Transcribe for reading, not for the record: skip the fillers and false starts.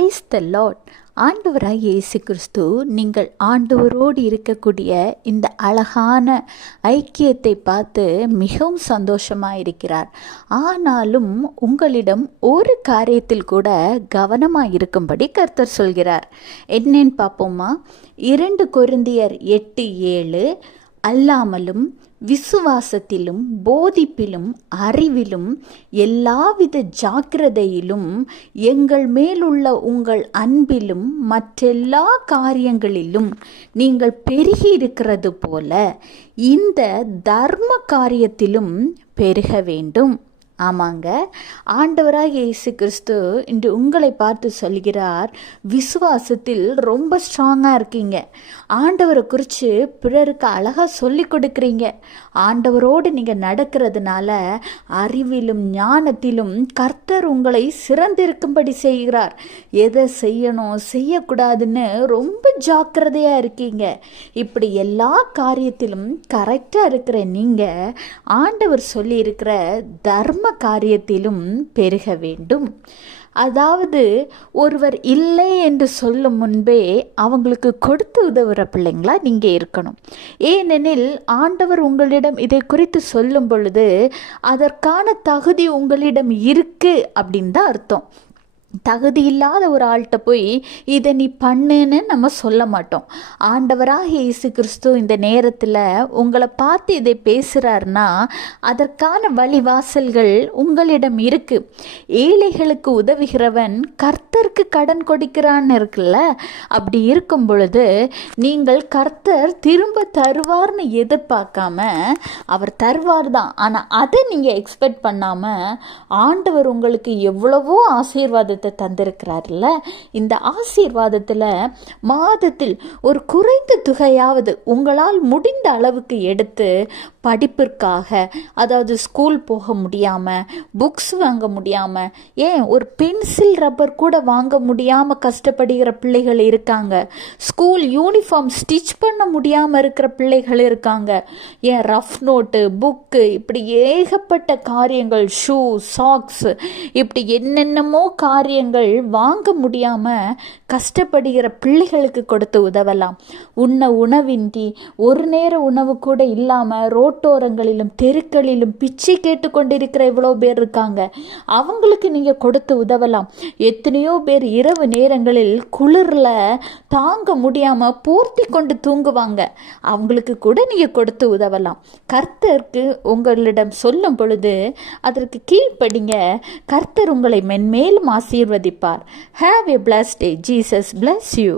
Praise the Lord. ஆண்டவராய் இயேசு கிறிஸ்து நீங்கள் ஆண்டவரோடு இருக்கக்கூடிய இந்த அழகான ஐக்கியத்தை பார்த்து மிகவும் சந்தோஷமாக இருக்கிறார். ஆனாலும் உங்களிடம் ஒரு காரியத்தில் கூட கவனமாக இருக்கும்படி கர்த்தர் சொல்கிறார். என்னன்னு பார்ப்போமா? 2 கொரிந்தியர் 8:7 அல்லாமலும் விசுவாசத்திலும் போதிப்பிலும் அறிவிலும் எல்லாவித ஜாக்கிரதையிலும் எங்கள் மேலுள்ள உங்கள் அன்பிலும் மற்றெல்லா காரியங்களிலும் நீங்கள் பெருகி இருக்கிறது போல இந்த தர்ம காரியத்திலும் பெருக வேண்டும். ஆமாங்க, ஆண்டவராக இயேசு கிறிஸ்து இன்று உங்களை பார்த்து சொல்கிறார், விசுவாசத்தில் ரொம்ப ஸ்ட்ராங்காக இருக்கீங்க. ஆண்டவரை குறித்து பிறருக்கு அழகாக சொல்லி கொடுக்குறீங்க. ஆண்டவரோடு நீங்கள் நடக்கிறதுனால அறிவிலும் ஞானத்திலும் கர்த்தர் உங்களை சிறந்திருக்கும்படி செய்கிறார். எதை செய்யணும் செய்யக்கூடாதுன்னு ரொம்ப ஜாக்கிரதையாக இருக்கீங்க. இப்படி எல்லா காரியத்திலும் கரெக்டாக இருக்கிற நீங்கள் ஆண்டவர் சொல்லியிருக்கிற தர்ம காரியத்திலும் பெருக வேண்டும். அதாவது ஒருவர் இல்லை என்று சொல்லும் முன்பே அவங்களுக்கு கொடுத்து உதவுற பிள்ளைங்களா நீங்கள் இருக்கணும். ஏனெனில் ஆண்டவர் உங்களிடம் இதை குறித்து சொல்லும் பொழுது அதற்கான தகுதி உங்களிடம் இருக்கு அப்படின்னு தான் அர்த்தம். தகுதி இல்லாத ஒரு ஆள்கிட்ட போய் இதை நீ பண்ணுன்னு நம்ம சொல்ல மாட்டோம். ஆண்டவராக இயேசு கிறிஸ்து இந்த நேரத்தில் உங்களை பார்த்து இதை பேசுகிறாருன்னா அதற்கான வழிவாசல்கள் உங்களிடம் இருக்குது. ஏழைகளுக்கு உதவுகிறவன் கர்த்தருக்கு கடன் கொடுக்கிறான்னு இருக்குல்ல, அப்படி இருக்கும் பொழுது நீங்கள் கர்த்தர் திரும்ப தருவார்னு எதிர்பார்க்காம, அவர் தருவார் தான், ஆனால் அதை நீங்கள் எக்ஸ்பெக்ட் பண்ணாமல் ஆண்டவர் உங்களுக்கு எவ்வளவோ ஆசீர்வாதத்தை தந்திருக்கிறார்ல, இந்த ஆசீர்வாதத்தில் மாதத்தில் ஒரு குறைந்த தொகையாவது உங்களால் முடிந்த அளவுக்கு எடுத்து படிப்பிற்காக, அதாவது ஸ்கூல் போக முடியாமல், புக்ஸ் வாங்க முடியாமல், ஏன் ஒரு பென்சில் ரப்பர் கூட வாங்க முடியாமல் கஷ்டப்படுகிற பிள்ளைகள் இருக்காங்க. ஸ்கூல் யூனிஃபார்ம் ஸ்டிச் பண்ண முடியாமல் இருக்கிற பிள்ளைகள் இருக்காங்க. ஏன் ரஃப் நோட்டு, புக்கு, இப்படி ஏகப்பட்ட காரியங்கள், ஷூ, சாக்ஸ், இப்படி என்னென்னமோ காரியங்கள் வாங்க முடியாமல் கஷ்டப்படுகிற பிள்ளைகளுக்கு கொடுத்து உதவலாம். உணவின்றி ஒரு நேர உணவு கூட இல்லாமல் ரோட்டோரங்களிலும் தெருக்களிலும் பிச்சை கேட்டுக்கொண்டிருக்கிற இவ்வளோ பேர் இருக்காங்க. அவங்களுக்கு நீங்கள் கொடுத்து உதவலாம். எத்தனையோ பேர் இரவு நேரங்களில் குளிரில் தாங்க முடியாமல் போர்த்தி கொண்டு தூங்குவாங்க. அவங்களுக்கு கூட நீங்கள் கொடுத்து உதவலாம். கர்த்தருக்கு உங்களிடம் சொல்லும் பொழுது அதற்கு கீழ்ப்படிங்க. கர்த்தர் உங்களை மென்மேலும் ஆசீர்வதிப்பார். Have a blessed day. Jesus bless you.